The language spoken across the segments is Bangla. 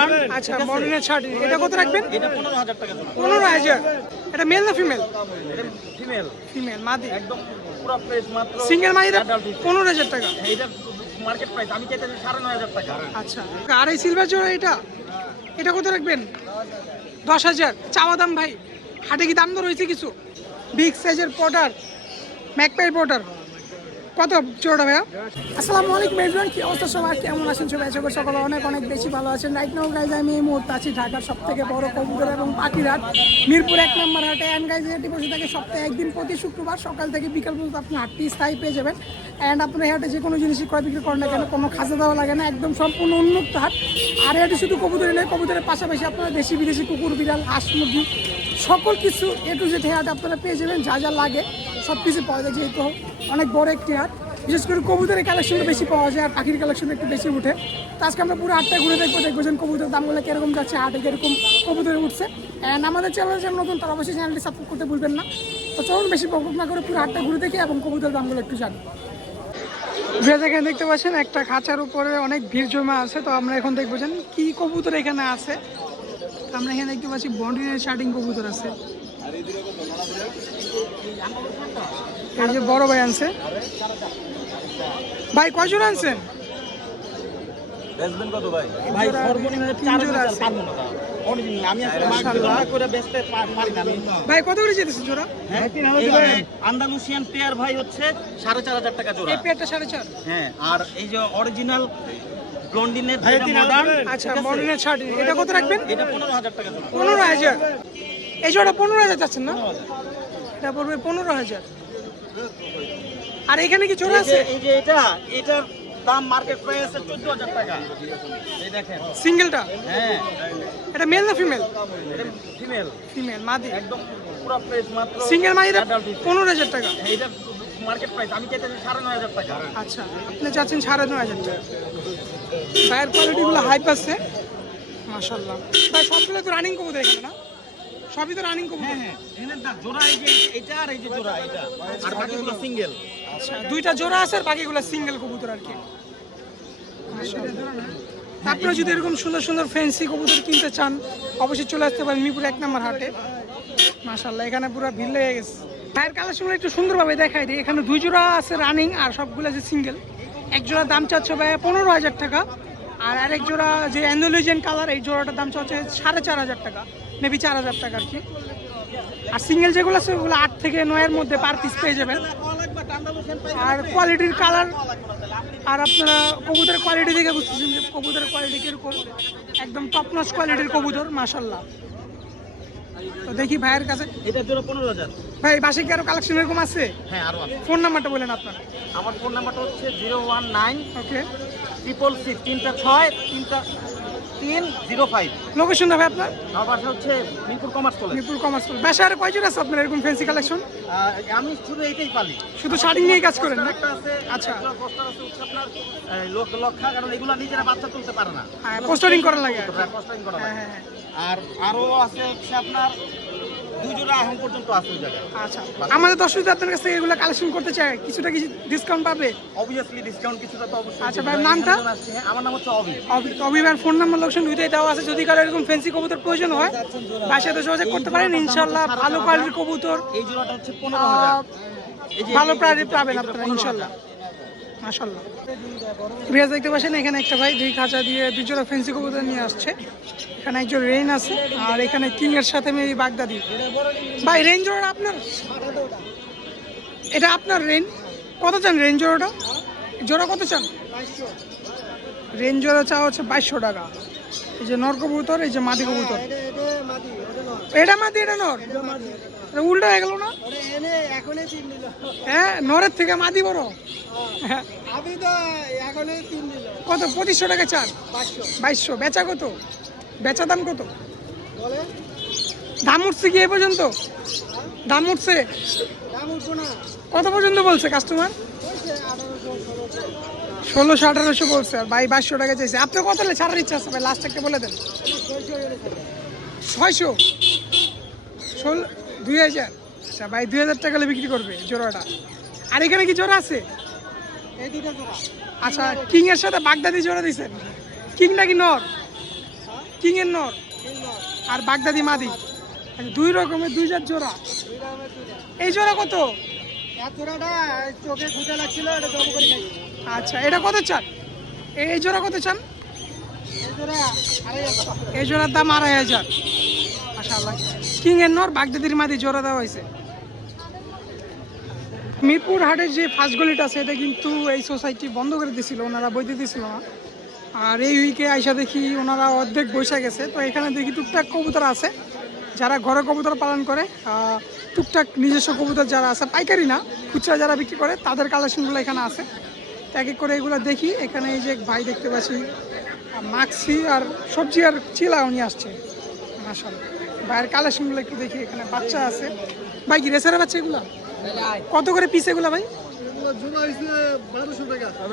মডার্ন। আচ্ছা মডার্নের শার্ট, এটা কত রাখবেন? এটা 15,000 টাকা জোড়া। 15,000। এটা মেল না ফিমেল? এটা ফিমেল, ফিমেল মাদি, একদম পুরো ফ্রেশ, মাত্র সিঙ্গেল মাদিটা adult দিচ্ছে। 15,000 টাকা। এটা মার্কেট প্রাইস আমি চাইতেছি 9,500 টাকা। আচ্ছা আর এই সিলভার জোড়া এটা, এটা কত রাখবেন? 10,000 চাওয়া দাম ভাই। হাটে কি দাম দর হয়েছে কিছু? বিগ সাইজের পটার, ম্যাকপাই পটার কত জোড়াটা ভাইয়া? আসসালামু আলাইকুম এভরিওয়ান, কি অবস্থা সবার, কেমন আছেন সবাই? আশা করি সকলে অনেক অনেক বেশি ভালো আছেন। রাইট নাও গাইজ আমি এই মুহূর্তে আছি ঢাকার সবথেকে বড় কবুতর এবং পাখির হাট মিরপুর 1 নম্বর হাটে। অ্যান্ড গাইজ এটি বসে থাকে সপ্তাহে একদিন প্রতি শুক্রবার সকাল থেকে বিকাল পর্যন্ত আপনি হাটটি স্থায়ী পেয়ে যাবেন। অ্যান্ড আপনার এই হাটে যে কোনো জিনিসই ক্রয় বিক্রি করেন না কেন কোনো খাজা দেওয়া লাগে না, একদম সম্পূর্ণ উন্মুক্ত হাট। আর এটি শুধু কবুতরই নয়, কবুতরের পাশাপাশি আপনারা দেশি বিদেশি কুকুর বিড়াল হাঁস মুরগি সকল কিছু এ টু জেড হাট আপনারা পেয়ে যাবেন। যা যা লাগে সব কিছু পাওয়া যায়, যেহেতু অনেক বড় একটি হাট। বিশেষ করে কবুতরের কালেকশনটা বেশি পাওয়া যায় আর পাখির কালেকশন একটু বেশি উঠে। তো আজকে আমরা পুরো হাটটা ঘুরে দেখবো যে কবুতরের দামগুলো কীরকম যাচ্ছে, হাটে কীরকম কবুতরে উঠছে। অ্যান্ড আমাদের চ্যানেল যারা নতুন তারা অবশ্যই চ্যানেলটি সাবস্ক্রাইব করতে ভুলবেন না। তো চলুন বেশি বকবক না করে পুরো হাটটা ঘুরে দেখি এবং কবুতরের দামগুলো একটু জানি। এখানে দেখতে পাচ্ছেন একটা খাঁচার উপরে অনেক ভিড় জমা আছে। তো আমরা এখন দেখবো যে কি কবুতর এখানে আছে। আমরা এখানে দেখতে পাচ্ছি বন্ডিনের শার্টিং কবুতর আছে, এই যে বড় ভাই আনছে। ভাই কয় জোড়া আনছেন? বেচবেন কত ভাই? ভাই সর্বনিম্ন 4,000 পাবো না। অরিজিনাল আমি আসলে মার্কেট করে বেচতে পারি না আমি। ভাই কত করে যেতেছে জোড়া? হ্যাঁ, আন্দালুসিয়ান পেয়ার ভাই হচ্ছে 4,500 টাকা জোড়া। এই পেয়ারটা 4.5। হ্যাঁ, আর এই যে অরিজিনাল ব্লন্ডিনের যেটা মডার্ন, আচ্ছা মডার্নের শার্ট, এটা কত রাখবেন? এটা 15,000 টাকা জোড়া। 15,000। এই জোড়া 15,000 যাচ্ছেন না? এটা পড়বে 15,000। আর এখানে কি জোড়া আছে? এই যে এটার দাম মার্কেট প্রাইস 14,000 টাকা। এই দেখেন সিঙ্গেলটা। হ্যাঁ, এটা মেল না ফিমেল? এটা ফিমেল, ফিমেল মাদি, একদম পুরো ফ্রেশ, মাত্র সিঙ্গেল মাদিটা adult দিচ্ছে। 15,000 টাকা। এটা মার্কেট প্রাইস আমি চাইতেছি 9,500 টাকা। আচ্ছা আপনি চাচ্ছেন 9,500 টাকা। ভাইয়ের কোয়ালিটিগুলো হাইপ আছে মাশাআল্লাহ। ভাই সবগুলো তো রানিং কবুতর এখানে না? সবই তো রানিং কবুতর। হ্যাঁ, এখানে জোড়া এই যে এটা আর এই যে জোড়া এটা, আর বাকিগুলো সিঙ্গেল। আচ্ছা দুইটা জোড়া আছে আর বাকিগুলো সিঙ্গেল কবুতর আর কি। আপনারা যদি এরকম সুন্দর সুন্দর ফ্যান্সি কবুতর কিনতে চান অবশ্যই চলে আসতে পারেন মিরপুর 1 নম্বর হাটে। মাশাআল্লাহ এখানে পুরো ভিড় লেগে গেছে। ভাইয়ের কালেকশনগুলো একটু সুন্দরভাবে দেখাই দিই। এখানে 2 জোড়া আছে রানিং আর সবগুলো আছে সিঙ্গেল। এক জোড়ার দাম চাচ্ছে ভাই 15,000 টাকা। আর আরেক জোড়া যে অ্যান্ডোলিজিয়ান কালার, এই জোড়াটার দাম চাচ্ছে 4,500 টাকা, মেবি 4,000 টাকা আর কি। আর সিঙ্গেল যেগুলো আছে ওগুলো 8 থেকে 9-এর মধ্যে পার পিস পেয়ে যাবেন। আর কোয়ালিটির কালার আর আপনারা কবুতরের কোয়ালিটি দেখে বুঝতেছেন যে কবুতরের কোয়ালিটি কিরকম, একদম টপ নচ কোয়ালিটির কবুতর মাশাআল্লাহ। তো দেখি ভাইয়ের কাছে। এটা জোড়া 15,000। ভাই বাসে কি আরো কালেকশন এরকম আছে? হ্যাঁ, আরো আছে। ফোন নাম্বারটা বলেন আপনার। আমার ফোন নাম্বারটা হচ্ছে 019 ওকে 666 30305। লোকেশনটা ভাই আপনার? আমার বাসা হচ্ছে Mirpur commerce college. Mirpur commerce college. বাসা আর কয় জোড়া আছে আপনার এরকম ফ্যান্সি কালেকশন? আমি শুধু এইটাই পালি, শুধু শাড়ি নিয়েই কাজ করেন না? একটা আছে। আচ্ছা। একটা পোস্টার আছে হচ্ছে আপনার লক্ষা, কারণ এগুলো নিজেরা বাচ্চা তুলতে পারে না, পোস্টারিং করা লাগে। পোস্টারিং করা হ্যাঁ লাগে। হ্যাঁ আর আরো আছে হচ্ছে আপনার 2 জোড়া এখন পর্যন্ত আছে ওই জায়গায়। আচ্ছা আমাদের দর্শক যদি আপনার কাছ থেকে এগুলো কালেকশন করতে চায় কিছু ডিসকাউন্ট পাবে? অবভিয়াসলি ডিসকাউন্ট কিছুটা তো অবশ্যই। আচ্ছা ভাই নামটা? আমার নাম হচ্ছে অভি। অভিভার ফোন নাম্বার লোকেশন দুইটাই দেওয়া আছে। যদি কারো এরকম ফ্যান্সি কবুতর প্রয়োজন হয় বাসায় তো যোগাযোগ করতে পারেন ইনশাআল্লাহ। ভালো কোয়ালিটির কবুতর, এই জোড়াটা হচ্ছে 15,000। ভালো প্রাইস পাবেন আপনারা ইনশাআল্লাহ মাশাআল্লাহ। ভিউয়ার্স দেখতে পাচ্ছেন এখানে একটা ভাই 2 খাঁচা দিয়ে 2 জোড়া ফ্যান্সি কবুতর নিয়ে আসছে। এখানে একজন রেন আছে আর এখানে কিং এর সাথে মেবি বাগদাদি। ভাই রেন জোড়া আপনার? এটা আপনার রেন কত চান? রেন জোড়াটা জোড়া কত চান? রেন জোড়া চাওয়া হচ্ছে 2200 টাকা। এই যে নর কবুতর, এই যে মাদি কবুতর। এটা মাদি এটা নর, উল্টা হয়ে গেল না? হ্যাঁ নরের থেকে মাদি বড়। হ্যাঁ কত? 2500 টাকা চান? 2200। বেচা কত? বেচা দাম কত? দাম উঠছে কি এই পর্যন্ত? দাম উঠছে কত পর্যন্ত বলছে কাস্টমার? 1600-1800 বলছে আর ভাই 2200 টাকা চাইছে। আপনি কত হলে ছাড়ার ইচ্ছা আছে ভাই? লাস্ট একটা বলে দেন। 600 2000। আচ্ছা ভাই 2000 টাকা হলে বিক্রি করবে জোড়াটা। আর এখানে কি জোড়া আছে? আচ্ছা কিং এর সাথে বাগদাদি জোড়া দিছেন। কিং নাকি নর? কিং এর নর আর বাগদাদি মাদি। আচ্ছা, দুই রকমের দুই জাত জোড়া। এই জোড়া কত? চোখে খুঁজে লাগছিল, এটা জব করে খাইছি। আচ্ছা, এটা কত চান? এই জোড়া কত চান? এই জোড়ার দাম 2500। মাশাআল্লাহ, কিং এর নর বাগদাদির মাদি জোড়া দেওয়া হয়েছে। মিরপুর হাটের যে ফার্স্ট গলিটা আছে এটা কিন্তু এই সোসাইটি বন্ধ করে দিয়েছিল, ওনারা বইতে দিয়েছিল না। আর এই উইকে আইসা দেখি ওনারা অর্ধেক বসে গেছে। তো এখানে দেখি টুকটাক কবুতর আছে, যারা ঘরে কবুতর পালন করে, টুকটাক নিজস্ব কবুতর যারা আছে, পাইকারি না খুচরা যারা বিক্রি করে, তাদের কালেকশনগুলো এখানে আছে। এক এক করে এগুলো দেখি। এখানে এই যে ভাই দেখতে পাচ্ছি মাক্সি আর সবজি আর চিলা উনি আসছে। মাশাআল্লাহ, ভাইয়ের কালেকশনগুলো একটু দেখি। এখানে বাচ্চা আছে। ভাই কি রেসারের বাচ্চা এগুলো? কত করে পিস এগুলো ভাই?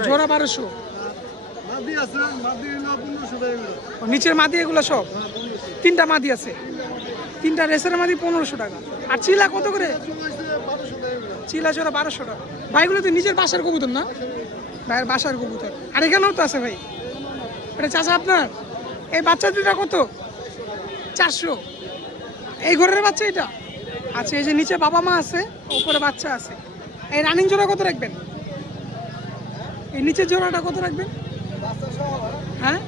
জোড়া 1200। নিচের মাদি এগুলো সব? তিনটা মাদি আছে, তিনটা রেসের মাদি 1500 টাকা। আর চিলা কত করে? চিলা জোড়া 1200 টাকা। ভাইগুলো তো নিজের বাসার কবুতর না? ভাইয়ের বাসার কবুতর। আর এখানেও তো আছে ভাই, এটা চাচা আপনার? এই বাচ্চা দুটা কত? 400। এই ঘরের বাচ্চা এটা? আচ্ছা, এই যে নিচে বাবা মা আছে, উপরে বাচ্চা আছে। এই রানিং জোড়া কত রাখবেন? এই নিচের জোড়াটা কত রাখবেন? হ্যাঁ,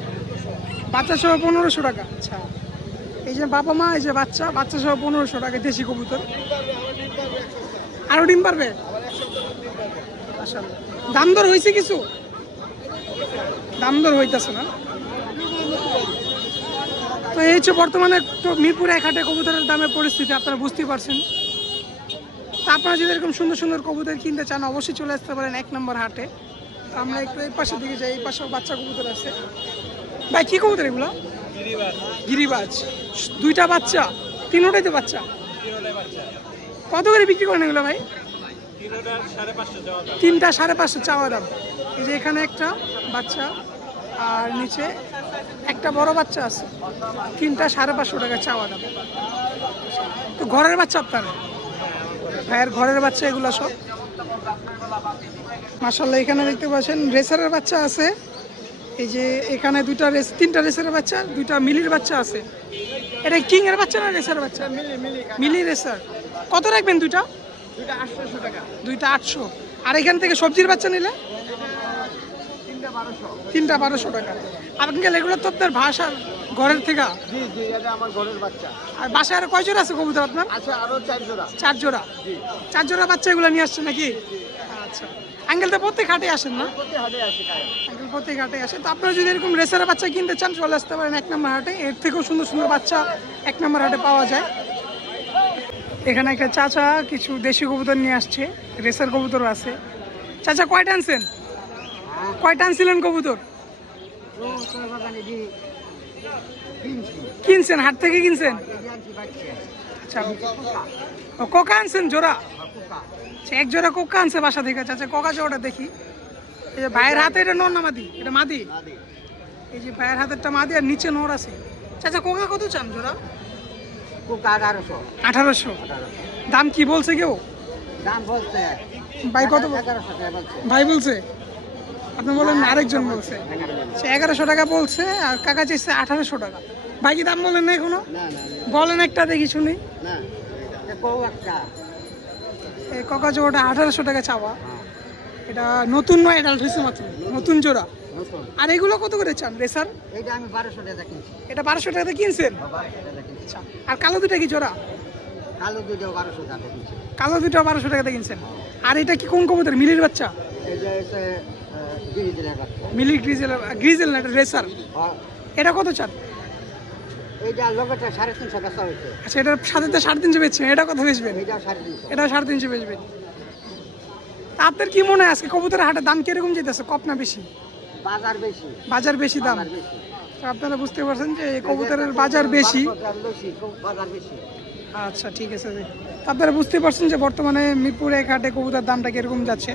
বাচ্চা সহ 1500 টাকা। আচ্ছা, এই যে বাবা মা, এই যে বাচ্চা, বাচ্চা সহ 1500 টাকা দেশি কবুতর। আরো ডিম পারবে? মাশাআল্লাহ। দাম দর হয়েছে কিছু? দাম দর হইতেছে না। তো এই হচ্ছে বর্তমানে মিরপুর এক হাটে কবুতরের দামের পরিস্থিতি, আপনারা বুঝতেই পারছেন। তা আপনারা যদি এরকম সুন্দর সুন্দর কবুতর কিনতে চান অবশ্যই চলে আসতে পারেন 1 নম্বর হাটে। তো আমরা একটু এই পাশের দিকে যাই, এই পাশেও বাচ্চা কবুতর আছে। ভাই কি কবুতর এগুলো? গিরিবাজ। দুইটা বাচ্চা? তিনোটাই তো বাচ্চা? কত করে বিক্রি করেন এগুলো ভাই? তিনটা 550 চাওয়া দাম। এই যে এখানে একটা বাচ্চা আর নিচে একটা বড় বাচ্চা আছে, তিনটা 550 টাকা চাওয়া দাম। তো ঘরের বাচ্চা আপনার? ভাইয়ের ঘরের বাচ্চা এগুলো সব। মাশাআল্লাহ, এখানে দেখতে পাচ্ছেন রেসারের বাচ্চা আছে। এই যে এখানে তিনটা রেসারের বাচ্চা, দুইটা মিলির বাচ্চা আছে। এটা কিং এর বাচ্চা না রেসারের বাচ্চা? মিলি রেসার। কত রাখবেন দুইটা? দুইটা 800 টাকা। দুইটা 800। আর এখান থেকে সবজির বাচ্চা নিলে? তিনটা 1200 টাকা। আপনি গেলে এগুলো তো আপনার ভাষার ঘরের থেকে? জি জি, এটা আমার ঘরের বাচ্চা। আর বাসায় আর কয় জোড়া আছে কবুতর আপনার? আচ্ছা, আরো 4 জোড়া। 4 জোড়া? জি। 4 জোড়া বাচ্চা এগুলো নিয়ে আসছে নাকি? আচ্ছা, আঙ্কেল তো প্রত্যেক হাটে আসেন না? প্রতি হাটে আসে কায়। আঙ্কেল প্রত্যেক হাটে আসে। তো আপনারা যদি এরকম রেসারের বাচ্চা কিনতে চান চলে আসতে পারেন 1 নম্বর হাটে। এর থেকেও সুন্দর সুন্দর বাচ্চা 1 নম্বর হাটে পাওয়া যায়। এখানে একটা চাচা কিছু দেশি কবুতর নিয়ে আসছে, রেসার কবুতর আছে। চাচা কয়টা আনছেন? কয়টা আনছিলেন কবুতর? কিনছেন হাট থেকে কিনছেন? আচ্ছা, ও কোকা আনছেন জোড়া? আচ্ছা, এক জোড়া কোকা আনছে বাসা থেকে। চাচা কোকা জোড়াটা দেখি। এই যে ভাইয়ের হাতে এটা নর না মাদি? এটা মাদি। এই যে ভাইয়ের হাতেরটা মাদি আর নিচে নর আছে। চাচা কোকা কত চান জোড়া? কোকা 1800। 1800। দাম কি বলছে কেউ? দাম বলছে ভাই কত? 1100 টাকা বলছে। ভাই বলছে? আপনি বলেন আরেকজন বলছে? সে 1100 টাকা বলছে আর কাকা চাইছে 1800 টাকা। ভাই কি দাম বলেন না এখনো? না না বলেন একটা দেখি শুনি। না, এটা কও একটা। এই কাকা জোড়াটা 1800 টাকা চাওয়া। এটা নতুন নয়, অ্যাডাল্ট হয়েছে মাত্র, নতুন জোড়া। নতুন। আর এগুলো কত করে চান রেসার? এইটা আমি 1200 টাকা কিনছি। এটা 1200 টাকাতে কিনছেন? 1200 টাকা কিনছি। আচ্ছা, আর কালো দুটা কি জোড়া? কালো দুটো 1200 টাকা কিনছি। কালো দুটো 1200 টাকাতে কিনছেন। আর এটা কি কোন কবুতর? মিলির বাচ্চা? এইটা হচ্ছে গিরিজের বাচ্চা। মিলি গ্রিজেল না, এটা রেসার। এটা কত চান? এইটা লগটা 350 টাকা হয়েছে। আচ্ছা, এটার সাথে তো 350 বেচছেন, এটা কত বেচবেন? এইটা 350। এটা 350 বেচবেন। তা আপনার কি মনে হয় আজকে কবুতরের হাটের দাম কিরকম যেতেছে, কম না বেশি? বাজার বেশি। বাজার বেশি দাম। বাজার বেশি। তো আপনারা বুঝতে পারছেন যে এই কবুতরের বাজার বেশি। বাজার বেশি। আচ্ছা, ঠিক আছে। তো আপনারা বুঝতে পারছেন যে বর্তমানে মিরপুর এক হাটে কবুতর দামটা কিরকম যাচ্ছে।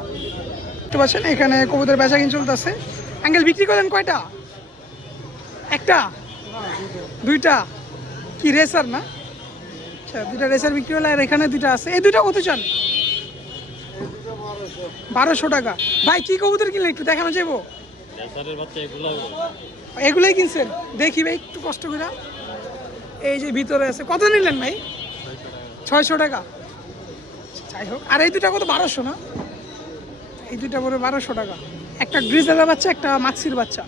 বুঝতে পারছেন এখানে কবুতর বেচা কিনে চলতেছে। অ্যাঙ্গেল বিক্রি করেন কয়টা? একটা? দুইটা? কি রেসার না? আচ্ছা, দুইটা রেসার বিক্রি হলো আর এখানে দুইটা আছে। এই দুইটা কত চান? 1200 টাকা। ভাই কি কবুতর কিনলেন একটু দেখানো যাবো? এগুলোই কিনছেন? দেখি ভাই একটু কষ্ট করে। এই যে ভিতরে আছে, কত নিলেন ভাই? 600 টাকা। যাই হোক, আর এই দুটা কত? 1200 না? এই দুটা পরে 1200 টাকা। একটা গ্রিজেলের বাচ্চা, একটা মাক্সির বাচ্চা।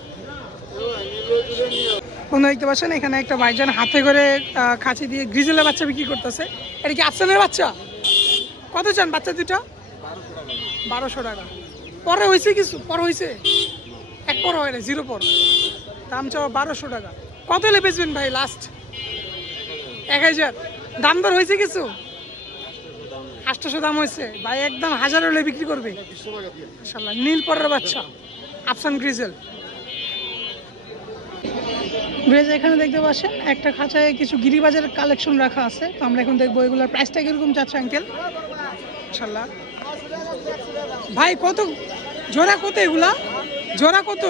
বন্ধু দেখতে পাচ্ছেন এখানে একটা ভাইজান হাতে করে খাঁচি দিয়ে গ্রিজেলের বাচ্চা বিক্রি করতেছে। এটা কি আফসানের বাচ্চা? কত চান বাচ্চা দুটা? 1200 টাকা। পরে হয়েছে কিছু? পর হয়েছে? এক পর হয় না, 0 পর। দাম চাওয়া 1200 টাকা। কত হলে বেচবেন ভাই লাস্ট? 1000। দাম দর হয়েছে কিছু? 800 দাম হয়েছে ভাই, একদম 1000 হলে বিক্রি করবে। মাশাআল্লাহ, নীল পরের বাচ্চা, আফসান গ্রিজেল। এখানে দেখতে পাচ্ছেন একটা খাঁচায় কিছু গিরিবাজারের কালেকশন রাখা আছে। তো আমরা এখন দেখবো এগুলোর প্রাইসটা কিরকম যাচ্ছে আঙ্কেল। মাশাআল্লাহ ভাই, কত জোড়া? কত এগুলা জোড়া? কত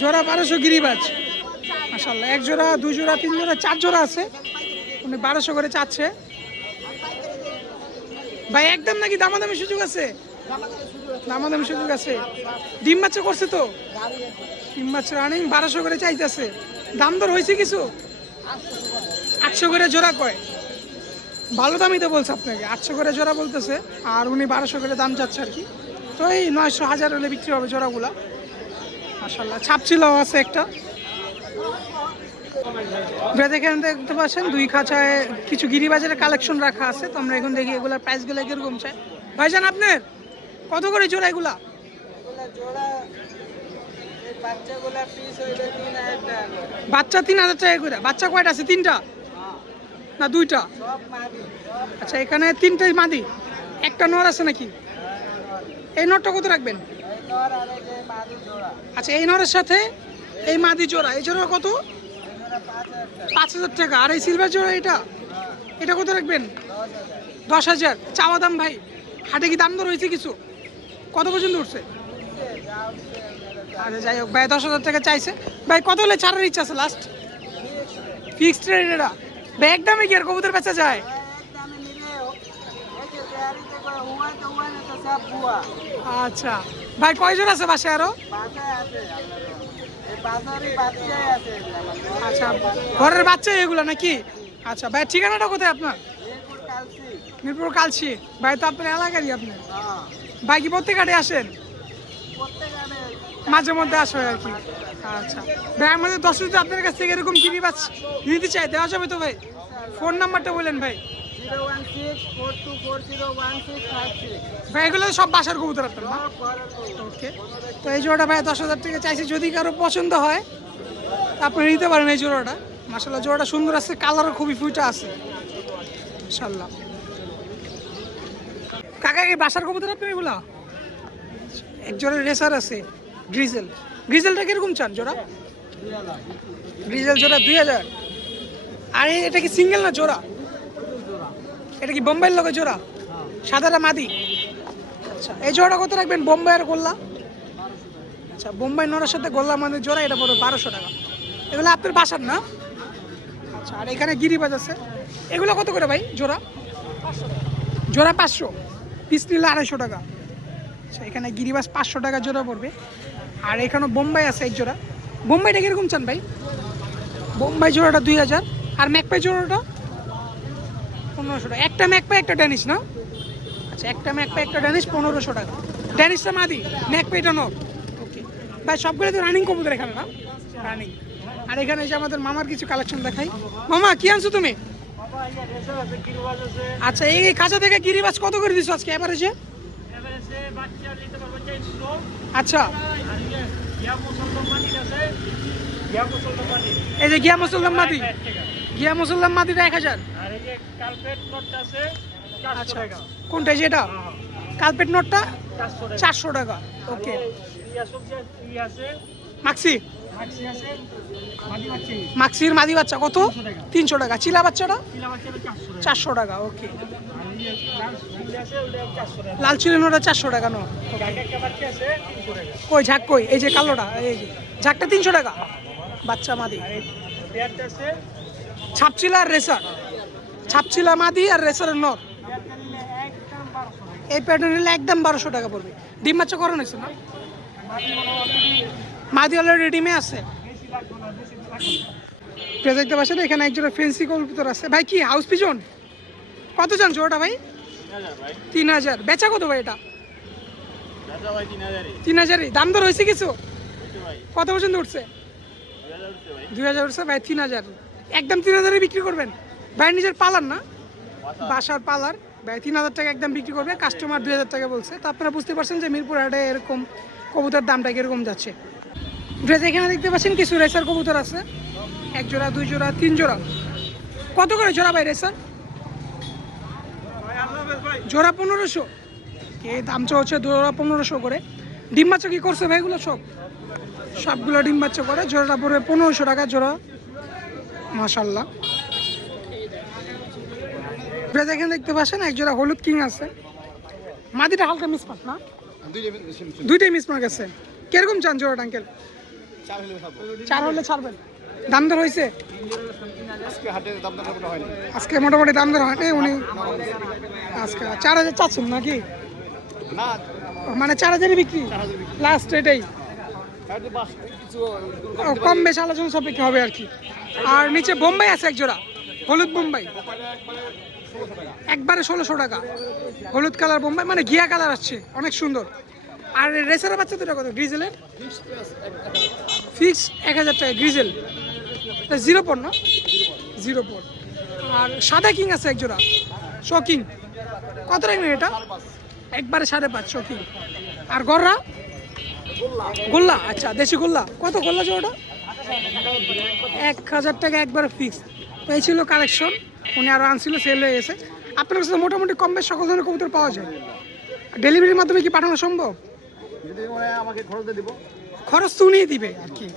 জোড়া? 1200 গিরিবাজ। মাশাআল্লাহ, 1 জোড়া, 2 জোড়া, 3 জোড়া, 4 জোড়া আছে। উনি 1200 করে চাচ্ছে ভাই। একদম নাকি দামাদামি সুযোগ আছে? দামাদামি সুযোগ আছে। ডিম বাচ্চা করছে তো? ডিম বাচ্চা রানিং, 1200 করে চাইতেছে। দাম দর হয়েছে কিছু? 800 করে জোড়া কয়। ভালো দামই তো বলছে আপনাকে, 800 করে জোড়া বলতেছে, আর উনি 1200 করে দাম যাচ্ছে আর কি। তো এই 900 1000 হলে বিক্রি হবে জোড়াগুলা। মাশাআল্লাহ, ছাপচিলাও আছে একটা। এখানে দেখতে পাচ্ছেন 2 খাঁচায় কিছু গিরিবাজারের কালেকশন রাখা আছে। তো আমরা এখন দেখি এগুলোর প্রাইসগুলো কিরকম চাই। ভাইজান আপনার কত করে জোড়া এগুলা? বাচ্চা 3000 টাকা করে। বাচ্চা কয়টা আছে? 3টা না 2টা? আচ্ছা, এখানে 3টাই মাদি, একটা নর আছে নাকি? এই নরটা কত রাখবেন? আচ্ছা, এই নরের সাথে এই মাদি জোড়া, এই জোড়া কত? 5000 টাকা। আর এই সিলভার জোড়া এটা, এটা কত রাখবেন? 10000 চাওয়া দাম ভাই। হাটে কি দাম দর হয়েছে কিছু? কত পর্যন্ত উঠছে? আচ্ছা যাই হোক ভাই, 10000 টাকা চাইছে ভাই। কত হলে ছাড়ার ইচ্ছা আছে লাস্ট? ফিক্সড রেট এটা ভাই? একদমই কি আর কবুতর বেচা যায়? আচ্ছা ভাই, কয় জোড়া আছে বাসায় আরো? আচ্ছা, ঘরের বাচ্চা এগুলো নাকি? আচ্ছা ভাই, ঠিকানাটা কোথায় আপনার? মিরপুর কালসি। ভাই তো আপনার এলাকারই আপনি? ভাই কি প্রত্যেক হাটে আসেন? মাঝে মধ্যে আসে আর কি। আচ্ছা ভাই, আমাদের দর্শক আপনার কাছ থেকে এরকম গিরিবাজ নিতে চাই, দেওয়া যাবে তো ভাই? ফোন নাম্বারটা বলেন ভাই। 01642401656। ভাই এগুলো সব বাসার কবুতর আপনার না? ওকে। তো এই জোড়াটা ভাই 10000 টাকা চাইছি। যদি কারো পছন্দ হয় আপনি নিতে পারেন এই জোড়াটা। মাশাআল্লাহ, জোড়াটা সুন্দর আছে, কালারও খুবই ফুটা আছে মাশাআল্লাহ। কাকা এই বাসার কবুতর আপনার এগুলা? এক জোড়া রেসার আছে গ্রিজেল। গ্রিজেলটা কিরকম চান জোড়া? গ্রিজেল জোড়া 2000। আর এটা কি সিঙ্গেল না জোড়া? এটা কি বোম্বাইয়ের লোকের জোড়া? সাদাটা মাদি। আচ্ছা, এই জোড়াটা কত রাখবেন? বোম্বাই আর গোল্লা? আচ্ছা, বোম্বাই নড়ার সাথে গোল্লা মানে জোড়া, এটা পড়বে 1200 টাকা। এগুলো আপনার বাসার না? আচ্ছা, আর এখানে গিরিবাজ আছে। এগুলো কত করে ভাই জোড়া? জোড়া 500, পিস নিলে 250 টাকা। আচ্ছা, এখানে গিরিবাজ 500 টাকা জোড়া পড়বে। আর এখানে বোম্বাই আছে এক জোড়া। বোম্বাইটা কিরকম চান ভাই? বোম্বাই জোড়াটা 2000। আর ম্যাকপাই জোড়াটা 1500 টাকা। একটা ম্যাকপাই একটা ড্যানিশ না? আচ্ছা, একটা ম্যাকপাই একটা ড্যানিশ 1500 টাকা। ড্যানিশটা মাদি, ম্যাকপাইটা নর। ওকে ভাই, সবগুলো তো রানিং কবুতর এখানে না? রানিং। আর এখানে যে আমাদের মামার কিছু কালেকশন দেখাই। মামা কি আনছো তুমি? আচ্ছা, এই খাঁচা থেকে গিরিবাজ কত করে দিছো আজকে এভারেজে? আচ্ছা, এই যে গিয়া মুসলমান মাদি, গিয়া মুসলমান মাদিটা 1000। আচ্ছা, কোনটা যেটা? কালপেট নোটটা 400 টাকা। ওকে। মাক্সি, মাক্সির মাদি বাচ্চা কত? 300 টাকা। চিলা বাচ্চাটা 400 টাকা। ওকে। লাল চিলানোটা 400 টাকা। নো কই ঝাঁক কই? এই যে কালোটা, এই যে ঝাঁকটা 300 টাকা। বাচ্চা মাদি। ছাপচিলা আর রেসার, ছাপচিলা মাদি আর রেসারের নর। এই প্যাটার্ন নিলে একদম 1200 টাকা পড়বে। ডিম বাচ্চা করানো হয়েছে না? মাদি অলরেডি রেডিমে আছে। দেখতে পাচ্ছেন এখানে একজোড়া ফেন্সি কবুতর আছে। ভাই কি হাউস পিজন কত চান জোড়াটা ভাই? 3000। বেচা কত ভাই এটা? 3000। দাম দর হয়েছে কিছু? কত পর্যন্ত উঠছে? 2000 উঠছে ভাই। 3000 একদম 3000 বিক্রি করবেন ভাই? নিজের পালার না, বাসার পালার ভাই। 3000 টাকা একদম বিক্রি করবে। কাস্টমার 2000 টাকা বলছে। তো আপনারা বুঝতে পারছেন যে মিরপুর হাটে এরকম কবুতর দামটা কিরকম যাচ্ছে। এখানে দেখতে পাচ্ছেন কিছু রেসার কবুতর আছে, 1 জোড়া 2 জোড়া 3 জোড়া। কত করে জোড়া ভাই রেসার? জোড়া 1500। এই দামটা হচ্ছে জোড়া 1500 করে। ডিম বাচ্চা কি করছে ভাই? এগুলো সবগুলো ডিম বাচ্চা করে। জোড়াটা পড়বে 1500 টাকা জোড়া। মাশাআল্লাহ। এখানে দেখতে পাচ্ছেন 1 জোড়া হলুদ কিং আছে। মাদিটা হালকা মিসমার্ক না? দুইটাই মিসমার্ক আছে। কিরকম চান জোড়াটা আঙ্কেল? 4 হলে ছাড়বেন। দাম দর হয়েছে আজকে? মোটামুটি দাম দর হয়নি। উনি আজকে 4000 চাচ্ছেন নাকি? মানে 4000 বিক্রি লাস্ট, এটাই কম বেশ আলোচনা সাপেক্ষে হবে আর কি। আর নিচে বোম্বাই আছে 1 জোড়া, হলুদ বোম্বাই, একবারে 1600 টাকা। হলুদ কালার বোম্বাই, মানে ঘিয়া কালার আসছে, অনেক সুন্দর। আর রেসারের বাচ্চা দুটো কত? গ্রিজেলের ফিক্স 1000 টাকা। গ্রিজেল 0 পর না? 0 পর। আর সাদা কিং আছে 1 জোড়া, শোকিং। কত রাখবেন এটা? একবারে 5.5 শোকিং। আর গররা গোল্লা, আচ্ছা দেশি গোল্লা। কত গোল্লা জোড়াটা? 1000 টাকা একবারে ফিক্স। তো এই ছিল কালেকশন। উনি আরও আনছিল, সেল হয়ে গেছে। আপনার কাছে মোটামুটি কম বেশ সকল ধরনের কবুতর পাওয়া যায়। ডেলিভারির মাধ্যমে কি পাঠানো সম্ভব? খরচ তো উনিই দিবে আর কি।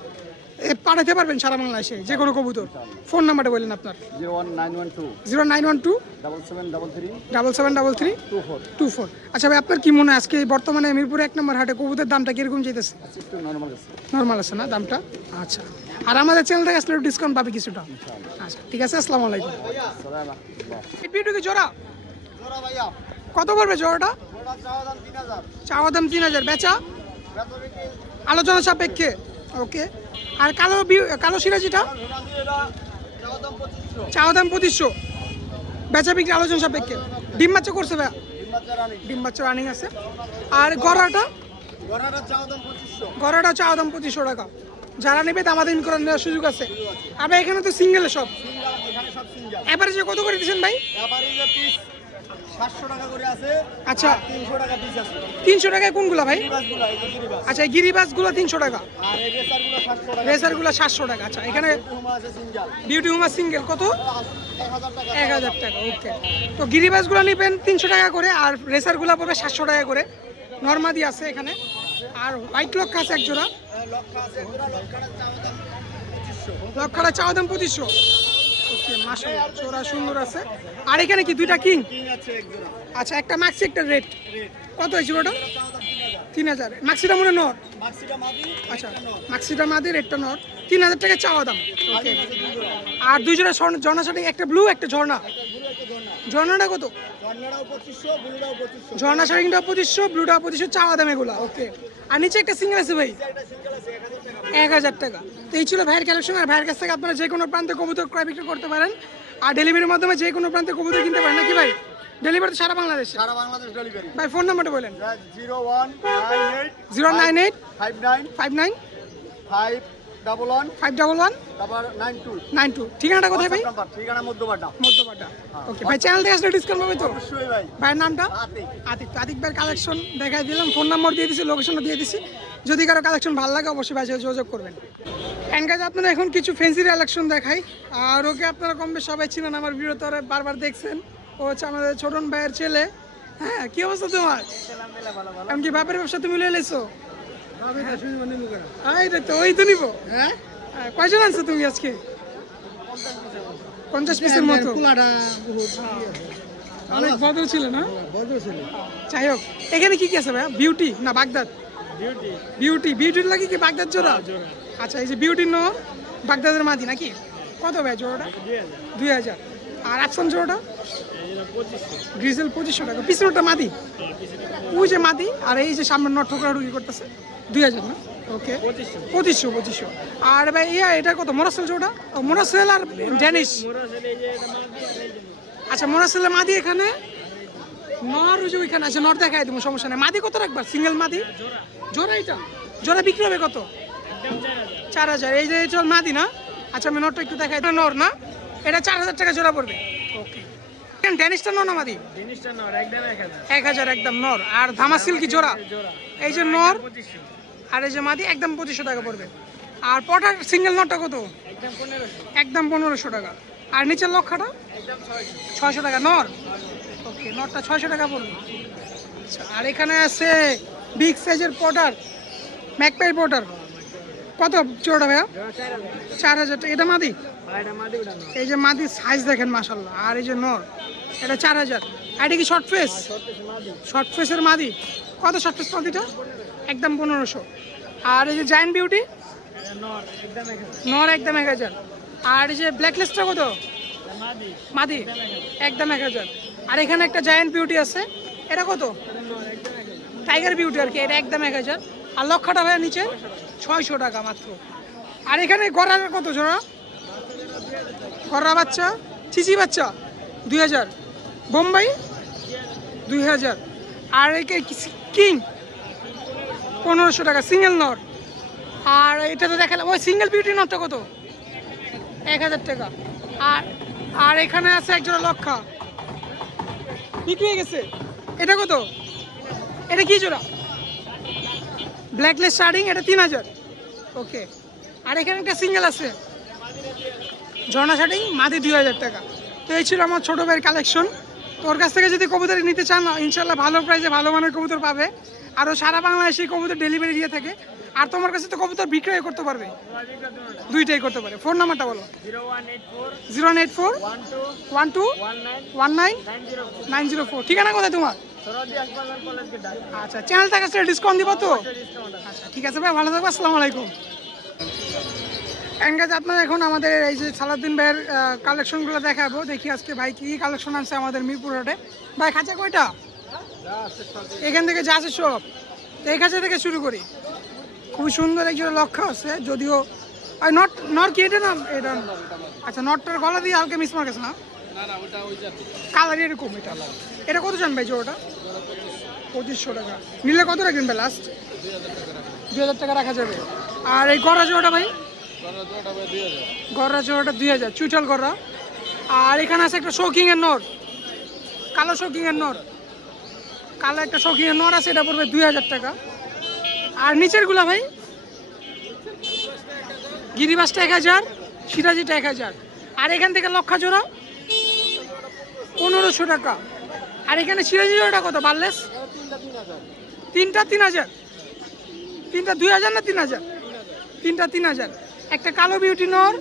পাঠাতে পারবেন সারা বাংলাদেশে যে কোনো কবুতর। ফোন নাম্বারটা বললেন আপনার? 0912 7733 24। আচ্ছা ভাই, আপনার কি মনে হয় আজকে বর্তমানে মিরপুর 1 নম্বর হাটে কবুতরের দামটা কিরকম যেতেছে? নর্মাল আছে না দামটা? আচ্ছা। আর আমাদের চ্যানেল থেকে আসলে ডিসকাউন্ট পাবে কিছুটা। আচ্ছা ঠিক আছে, আসসালামু আলাইকুম। কি জোড়া কত পড়বে জোড়াটা? চাওয়া দাম 3000, বেচা আলোচনা সাপেক্ষে। ওকে। আর কালো সিরাজিটা চাওয়া দাম 2500, বেচা বিক্রি আলোচনা সাপেক্ষে। ডিম বাচ্চা করছে ভাইয়া? ডিম বাচ্চা রানিং আছে। আর গড়াটা চাওয়া দাম 2500 টাকা। যারা নেবে দামাদামি করে নেওয়ার সুযোগ আছে। আবার এখানে তো সিঙ্গেল সব। এভারেজে কত করে দিচ্ছেন ভাই? 700 টাকা করে আছে। আচ্ছা 300 টাকা পিস আছে। 300 টাকায় কোনগুলা ভাই? গিরিবাস। আচ্ছা এই গিরিবাসগুলো 300 টাকা, আর এই রেসারগুলো 700 টাকা। রেসারগুলো 700 টাকা। আচ্ছা এখানে হুমা আছে সিঙ্গেল। বিউটি হুমা সিঙ্গেল কত? 1000 টাকা। 1000 টাকা। ওকে। তো গিরিবাসগুলো নেবেন 300 টাকা করে, আর রেসারগুলো পড়বে 700 টাকা করে। নরমাদি আছে এখানে। আর হোয়াইট লক্ষ আছে 1 জোড়া। লক্ষা আছে পুরো লক্ষাটা চাওয়া দাম 2500। লক্ষাটা চাওয়া দাম 2500। ওকে মাশাআল্লাহ, জোড়া সুন্দর আছে। আর এখানে কি দুইটা কিং? কিং আছে 1 জোড়া। আচ্ছা একটা মাক্সি একটা রেড। কত হয়েছে ওটা? চাওয়া দাম 3000। 3000। মাক্সিটা মনে নর? মাক্সিটা মাদি। আচ্ছা মাক্সিটা মাদি, রেডটা নর। 3000 টাকা চাওয়া দাম। ওকে। আর 2 জোড়া ঝর্ণা শাটিং, একটা ব্লু একটা ঝর্ণা। ঝর্ণাটা কত? ঝর্ণাটাও 2500, ব্লুটাও 2500। ঝর্ণা শাটিংটা 2500, ব্লুটা 2500, চাওয়া দাম এগুলা। ওকে। আর নিচে একটা সিঙ্গেল আছে ভাই, এটা সিঙ্গেল আছে 1000 টাকা। তো এই ছিল ভাইয়ের কালেকশন। আর ভাইয়ের কাছ থেকে আপনারা যে কোনো প্রান্তে কবুতর ক্রয় বিক্রি করতে পারেন। আর ডেলিভারির মাধ্যমে যে কোনো প্রান্তে কবুতর কিনতে পারেন নাকি ভাই? ডেলিভারি সারা বাংলাদেশে। সারা বাংলাদেশ ডেলিভারি। ভাই ফোন নাম্বারটা বলেন? 0198 098 59 59 511 511 তারপর 92। 92। ঠিকানাটা কোথায় ভাই? নাম্বার ঠিকানা মধ্যপাড়া। মধ্যপাড়া। ওকে ভাই, চ্যানেল থেকে আসলে ডিসকাউন্ট পাবে তো? অবশ্যই ভাই। ভাইয়ের নামটা? আতিক। আতিক। আতিক ভাইয়ের কালেকশন দেখাই দিলাম, ফোন নাম্বার দিয়ে দিছি, লোকেশনটা দিয়ে দিছি। যদি কারো কালেকশন ভালো লাগে অবশ্যই ভাইয়ের সাথে যোগাযোগ করবেন। অ্যান্ড গাইজ আপনারা এখন কিছু ফ্যান্সি কালেকশন দেখাই। আর ওকে আপনারা কম বেশ সবাই ছিলেন, আমার ভিডিওতে বারবার দেখছেন। ও হচ্ছে আমাদের ছোটন ভাইয়ের ছেলে। হ্যাঁ কি অবস্থা তোমার? এমনকি বাপের ব্যবসা তুমি লিয়ে এলেছো? তো ওই তো নিবো। হ্যাঁ কয়জন আনছো তুমি আজকে? 50 পিসের মতো। অনেক বদল ছিল না? যাই হোক, এখানে কি কি আছে ভাইয়া? বিউটি না বাগদাদ? বিউটির লাগে কি বাগদাদ জোড়া? আচ্ছা এই যে বিউটি নো বাগদাদের মাদি নাকি? কত ভাই জোড়াটা? 2000। আর আফসান জোড়াটা? গ্রিজেল 2500 টাকা। পিছনেরটা মাদি? ওই যে মাদি, আর এই যে সামনে নট ঠোকরা ঢুকি করতেছে 2000 না? ওকে, 2500। আর ভাই এটা কত? মোরাসেল জোড়া? মোরাসেল আর ড্যানিশ। আচ্ছা, মোরাসেলের মাদি এখানে, নর ওই যে ওইখানে আছে, নর দেখাই দেবো, সমস্যা নেই। মাদি কত রাখবা? সিঙ্গেল মাদি জোড়া, এটা জোড়া বিক্রি হবে কত? 4000। এই যে চল মাদি না? আচ্ছা, আমি নরটা একটু দেখাই। এটা নর না? এটা 4000 টাকা জোড়া পড়বে। ওকে, ড্যানিশটা নর না মাদি? 1000 একদম নর। আর ধামাসিল কি জোড়া? এই যে নর আর এই যে মাদি, একদম 2500 টাকা পড়বে। আর পটার সিঙ্গেল নটটা কত? একদম 1500 টাকা। আর নিচের লক্ষাটা 600 টাকা নর। ওকে, নটটা 600 টাকা পড়বে। আচ্ছা, আর এখানে আছে বিগ সাইজের পটার, ম্যাকপাই পটার, কত জোড়া ভাইয়া? 4000 টাকা। এটা মাদি? এই যে মাদি সাইজ দেখেন মাশাআল্লাহ। আর এই যে নর, এটা 4000। আর এটা কি শর্ট ফেস? শর্ট ফেসের মাদি কত? শর্ট ফেস মাদিটা একদম 1500। আর এই যে জায়ান্ট বিউটি নর একদম 1000। আর এই যে ব্ল্যাকলিস্টটা কত? মাদি একদম 1000। আর এখানে একটা জায়ান্ট বিউটি আছে, এটা কত? টাইগার বিউটি আর কি, এটা একদম 1000। আর লক্ষাটা ভাইয়া নিচে 600 টাকা মাত্র। আর এখানে গড়ার কত জোড়া? গড়া বাচ্চা, চিচি বাচ্চা 2000, বোম্বাই 2000। আর এই কিং 1500 টাকা সিঙ্গেল নর। আর এটা তো দেখালাম, ওই সিঙ্গেল বিউটি নটটা কত? 1000 টাকা। আর আর এখানে আছে একজোড়া লক্ষা, বিক্রি হয়ে গেছে। এটা কত? এটা কি জোড়া? ব্ল্যাকলেস শার্ডিং, এটা 3000। ওকে, আর এখানে একটা সিঙ্গেল আছে ঝর্ণা শার্ডিং, মাদি 2000 টাকা। তো এই ছিল আমার ছোটো ভাইয়ের কালেকশন। তোর কাছ থেকে যদি কবুতর নিতে চান, ইনশাল্লাহ ভালো প্রাইসে ভালো মানের কবুতর পাবে। আরও সারা বাংলাদেশে কবুতর ডেলিভারি দিয়ে থাকে। আর তোমার কাছে তো কবুতর বিক্রয় করতে পারবে, দুইটাই করতে পারে। ফোন নাম্বারটা বলো। 08412191904। ঠিকানা কোথায় তোমার? আচ্ছা, চ্যানেল থেকে ডিসকাউন্ট দিব তো? আচ্ছা, ঠিক আছে ভাই, ভালো থাকবো। আসসালামু আলাইকুম। এন্ড আপনারা এখন আমাদের এই যে সালাউদ্দিন ভাইয়ের কালেকশনগুলো দেখাবো। দেখি আজকে ভাই কী কালেকশন আছে আমাদের মিরপুর হাটে। ভাই খাঁচা কয়টা? এখান থেকে যা আছে সব। তো এই খাঁচা থেকে শুরু করি। খুবই সুন্দর একজন লক্ষ্য আছে, যদিও নট কি এটা না? এটা আচ্ছা, নটটার গলা দিয়ে হালকা মিসমার্ক আছে না? কালার এরকম। এটা কত জান ভাই জোড়াটা? 2500 টাকা। নিলে কত রাখবেন ভাই লাস্ট? 2000 টাকা রাখা যাবে। আর এই গড়া জোড়াটা ভাই? গড়া জোড়াটা 2000, চুইটাল গড়া। আর এখানে আছে একটা শৌকিংয়ের নর, কালো শৌকিংয়ের নর, কালো একটা শৌকিংয়ের নর আছে, এটা পড়বে 2000 টাকা। আর নিচের গুলা ভাই? গিরিবাসটা 1000, সিরাজিটা 1000। আর এখান থেকে লক্ষা জোড়া 1500 টাকা। আর এখানে সিরাজি জোড়াটা কত? বারলেস তিনটা 3000। তিনটা 2000 না 3000? তিনটা 3000। একটা কালো বিউটি নর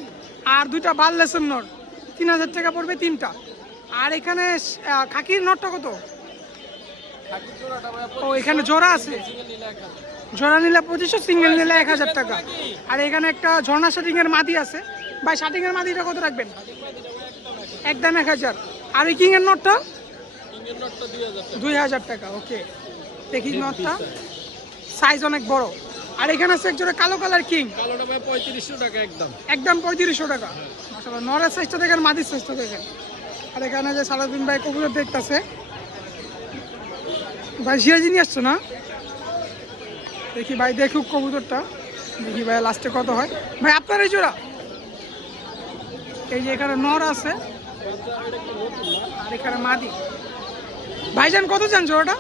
আর দুইটা বারলেসের নর, 3000 টাকা পড়বে তিনটা। আর এখানে খাকির নরটা কত? ও, এখানে জোড়া আছে, জোড়া নিলে 2500, সিঙ্গেল নিলে 1000 টাকা। আর এখানে একটা ঝর্ণা শার্টিংয়ের মাদি আছে ভাই, শার্টিংয়ের মাদিটা কত রাখবেন? একদম 1000। আর এই কিংয়ের নটটা 2000 টাকা। ওকে, দেখি নটটা সাইজ অনেক বড়। আর এখানে আছে একজোড়া কালো কালার কিং, কালোটা ভাই 3500 টাকা একদম। একদম 3500 টাকা। মাশাআল্লাহ, নরের সাইজটা দেখেন, মাদির সাইজটা দেখেন। আর এখানে যে সালাউদ্দিন ভাই কবুতর দেখতেছে, ভাই সিরাজি নিয়ে আসছো না? দেখি ভাই দেখুক কবুতরটা, দেখি ভাই লাস্টে কত হয়। ভাই আপনার এই জোড়া? এই যে এখানে নর আছে আর এখানে মাদি। ভাইজান কত চান জোড়াটা?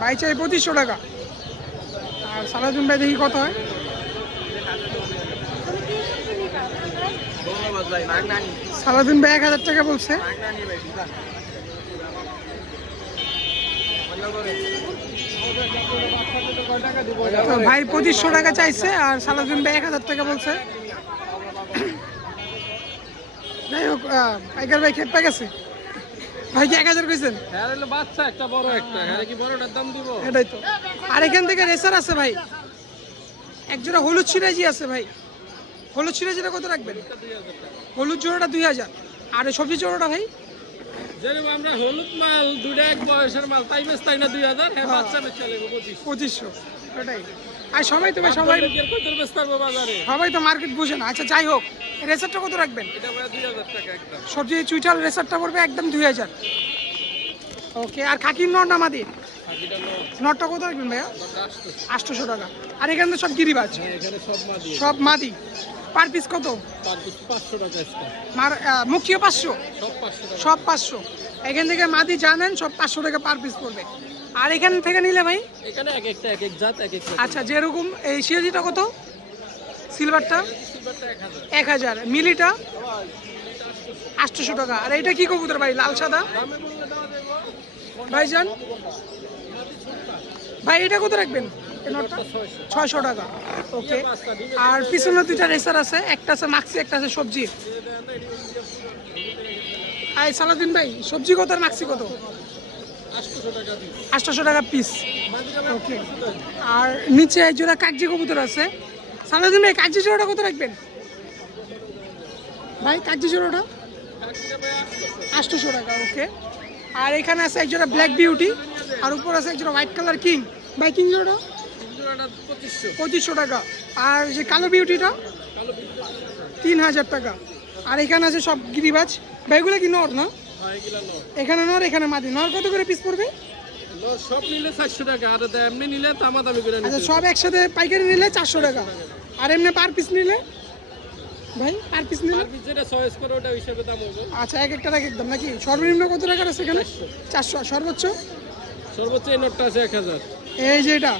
ভাই চাই 2500 টাকা। আর সালাউদ্দিন ভাই দেখি কত হয়। সালাউদ্দিন ভাই 1000 টাকা বলছে। তো ভাই 2500 টাকা চাইছে আর সালাউদ্দিন ভাই 1000 টাকা বলছে। যাই হোক, পাইকার ভাই খেপ পাই গেছে। ভাই কি 1000 কইছেন? বাচ্চা একটা বড় একটা, কি বড়টার দাম দিব? এটাই তো। আর এখান থেকে রেসার আছে ভাই, একজোড়া হলুদ সিরাজি আছে ভাই। হলুদ সিরাজিটা কত রাখবেন? হলুদ জোড়াটা 2000। আর সবজি জোড়াটা ভাই? যেরকম আমরা হলুদ মাল দুইটা এক বয়সের মাল, তাই বেশ তাই না 2000। হ্যাঁ, বাচ্চা বেচা লাগবে 2500। ওটাই। আর সবাই তো ভাই সবাই সবাই তো মার্কেট বুঝে না। আচ্ছা যাই হোক, রেসারটা কত রাখবেন? সবজি চুইটাল রেসারটা পড়বে একদম 2000। ওকে, আর খাকির নর নামাদি নটটা কত রাখবেন ভাইয়া? 800 টাকা। আর এখানে তো সব গিরিবাজ, সব মাদি। পার পিস কত? মুখিও 500, সব 500। এখান থেকে মাদি জানেন সব 500 টাকা পার পিস পড়বে। আর এখান থেকে নিলে ভাই এখানে এক একটা এক এক জাত এক এক আচ্ছা, যেরকম এই সিরাজিটা কত? সিলভারটা 1000, মিলিটা 800 টাকা। আর এটা কি কবুতর ভাই, লাল সাদা ভাইজান? ভাই এটা কত রাখবেন? 600 টাকা। ওকে, আর পিছনে দুইটা রেসার আছে, একটা আছে মাক্সি, একটা আছে সবজি। আই সালাদিন ভাই, সবজি কত আর মাক্সি কত? 800 টাকা পিস। ওকে, আর নিচে এক জোড়া কাগজি কবুতর আছে। সালাদিন ভাই কাগজি জোড়াটা কত রাখবেন ভাই? কাগজি জোড়াটা 800 টাকা। ওকে, আর এখানে আছে এক জোড়া ব্ল্যাক বিউটি, আর উপর আছে এক জোড়া হোয়াইট কালার কিং। ভাই কিং জোড়াটা 2500 টাকা। আর যে কালো বিউটিটা 3000 টাকা। আর এখানে আছে সব গিরিবাজ। ভাইগুলো কি নর না? এখানে নর, এখানে মাদি। নর কত করে পিস পড়বে? সব নিলে 400 টাকা, আর এমনি নিলে দামাদামি করে আচ্ছা, সব একসাথে পাইকারি নিলে 400 টাকা, আর এমনি পার পিস নিলে ভাই? পার পিস নিলে যেটা চয়েস করে ওটা হিসাবে দাম হবে। আচ্ছা, এক একটা এক একদম নাকি? সর্বনিম্ন কত টাকার আছে এখানে? 400। সর্বোচ্চ সর্বোচ্চ এই নোটটা আছে 1000। এই যে এটা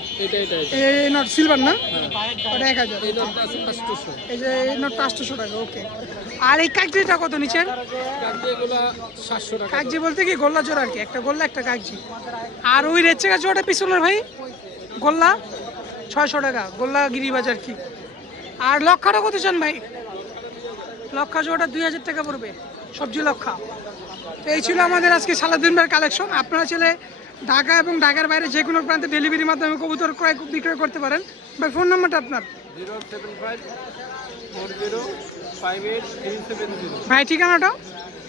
এই নট সিলভার না, ওটা 1000। এই নোটটা আছে 500। এই যে এই নটটা 800 টাকা। ওকে, আর এই কাগজিটা কত নিচের? এগুলো 700 টাকা। কাগজি বলতে কি গোল্লা জোড়া আর কি, একটা গোল্লা একটা কাগজি। আর ওই রেড চেকা জোড়াটা পিছনের ভাই গোল্লা 600 টাকা, গোল্লা গিরিবাজ আর কি। আর লক্ষাটা কত চান ভাই? লক্ষা জোড়াটা 2000 টাকা পড়বে, সবজি লক্ষা। তো এই ছিল আমাদের আজকে সালাউদ্দিন ভাইয়ের কালেকশন। আপনারা চাইলে ঢাকা এবং ঢাকার বাইরে যে কোনো প্রান্তে ডেলিভারির মাধ্যমে কবুতর ক্রয় বিক্রয় করতে পারেন। ভাই ফোন নাম্বারটা আপনার? 075405837 ভাই ঠিকানাটা?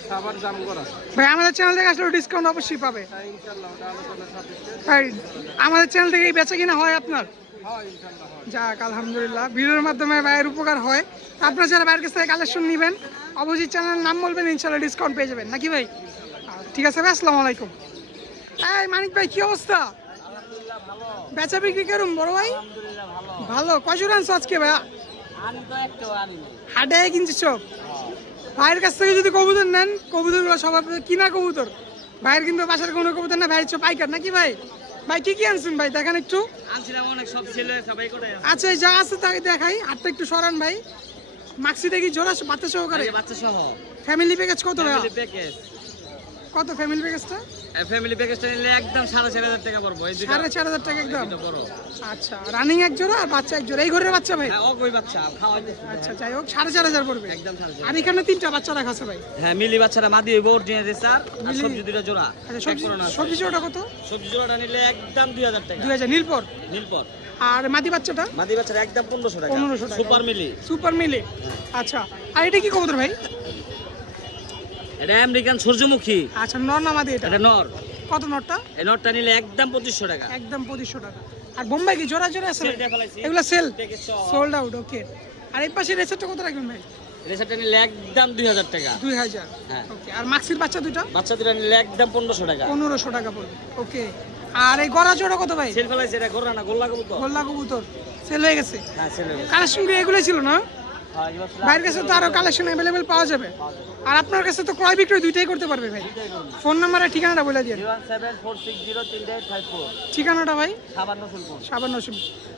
সাভার জামগড়া। ভাই আমাদের চ্যানেল থেকে আসলে ডিসকাউন্ট অবশ্যই পাবে ভাই। আমাদের চ্যানেল থেকে এই বেচা কিনা হয় আপনার? যাক আলহামদুলিল্লাহ, ভিডিওর মাধ্যমে ভাইয়ের উপকার হয়। আপনারা যারা ভাইয়ের কাছ থেকে কালেকশন নেবেন অবশ্যই চ্যানেলের নাম বলবেন, ইনশাল্লাহ ডিসকাউন্ট পেয়ে যাবেন নাকি ভাই? ঠিক আছে ভাই, আসসালামু আলাইকুম। এই মানিক ভাই কি অবস্থা? বেচা বিক্রি কেরম বড় ভাই? ভালো। কয়জন আনছো আজকে ভাইয়া? হাটে কিনছি সব। ভাইয়ের কাছ থেকে যদি কবুতর নেন, কবুতরগুলো সব কিনা কবুতর। ভাইয়ের কিন্তু বাসার কোনো কবুতর না, ভাইয়ের পাইকার নাকি ভাই? ভাই কি কি আনছেন ভাই, দেখেন একটু। আচ্ছা, যা আছে তাই দেখাই। হাতটা একটু সরান ভাই। মাক্সিটা কি জোড়া বাচ্চা সহকারে? ফ্যামিলি প্যাকেজ কত ভাইয়া? কত ফ্যামিলি প্যাকেজটা? ফ্যামিলি প্যাকেজটা নিলে একদম 4500 টাকা পড়বে। এই 4500 টাকা একদম। আচ্ছা, রানিং এক জোড়া আর বাচ্চা এক জোড়া। এই ঘরের বাচ্চা ভাই? হ্যাঁ, ওই বাচ্চা খাওয়াইতেছি। আচ্ছা, যাই হোক 4500 পড়বে একদম 4500। আর এখানে তিনটা বাচ্চা রাখা আছে ভাই? হ্যাঁ, মিলি বাচ্চাটা মাদি হইব অরিজিনাল রেসার, আর সবজি দুটো জোড়া। আচ্ছা, সবজি জোড়াটা কত? সবজি জোড়াটা নিলে একদম 2000 টাকা। 2000 নীলপর। নীলপর। আর মাদি বাচ্চাটা? মাদি বাচ্চাটা একদম 1500 টাকা। 1500 টাকা। সুপার মিলি। সুপার মিলি। আচ্ছা, আর এটা কি কবুতর ভাই? এটা আমেরিকান সূর্যমুখী। আচ্ছা, নর না মাদি এটা? এটা নর। কত নরটা? এই নরটা নিলে একদম 2500 টাকা। একদম 2500 টাকা। আর বোম্বাই কি জোড়া জোড়া আছে? সেল দিয়ে ফেলাইছি। এগুলো সেল, প্যাকেজ সোল্ড আউট। ওকে, আর এই পাশে রেসেটটা কত রাখবেন ভাই? রেসারটা নিলে একদম 2000 টাকা। 2000। হ্যাঁ। ওকে, আর মাক্সির বাচ্চা দুটো? বাচ্চা দুটো নিলে একদম 1500 টাকা। 1500 টাকা পড়বে। ওকে, আর এই গড়া জোড়া কত ভাই? সেল ফেলাইছে, এটা গোল্লা না, গোল্লা কবুতর। গোল্লা কবুতর সেল হয়ে গেছে। হ্যাঁ, সেল হয়ে গেছে। কালেকশন কি এগুলোই ছিল না? হ্যাঁ, এগুলো ভাইয়ের কাছে তো আরো কালেকশন অ্যাভেলেবেল পাওয়া যাবে। আর আপনার কাছে তো ক্রয় বিক্রয় দুইটাই করতে পারবে ভাই। ফোন নাম্বার আর ঠিকানাটা বলে দিন। 01746038854। ঠিকানাটা ভাই? সাবান্ন ফুলপুর। সাবান্ন।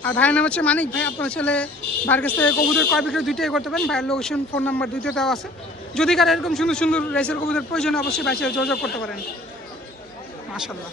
আর ভাইয়ের নাম হচ্ছে মানিক ভাই। আপনার ছেলে ভাইয়ের কাছ থেকে কবুতর ক্রয় বিক্রয় দুইটাই করতে পারেন। ভাইয়ের লোকেশন, ফোন নাম্বার দুইটাই দেওয়া আছে। যদি কারো এরকম সুন্দর সুন্দর রেসের কবুতর প্রয়োজন অবশ্যই ভাইয়ের সাথে যোগাযোগ করতে পারেন। মাশাআল্লাহ।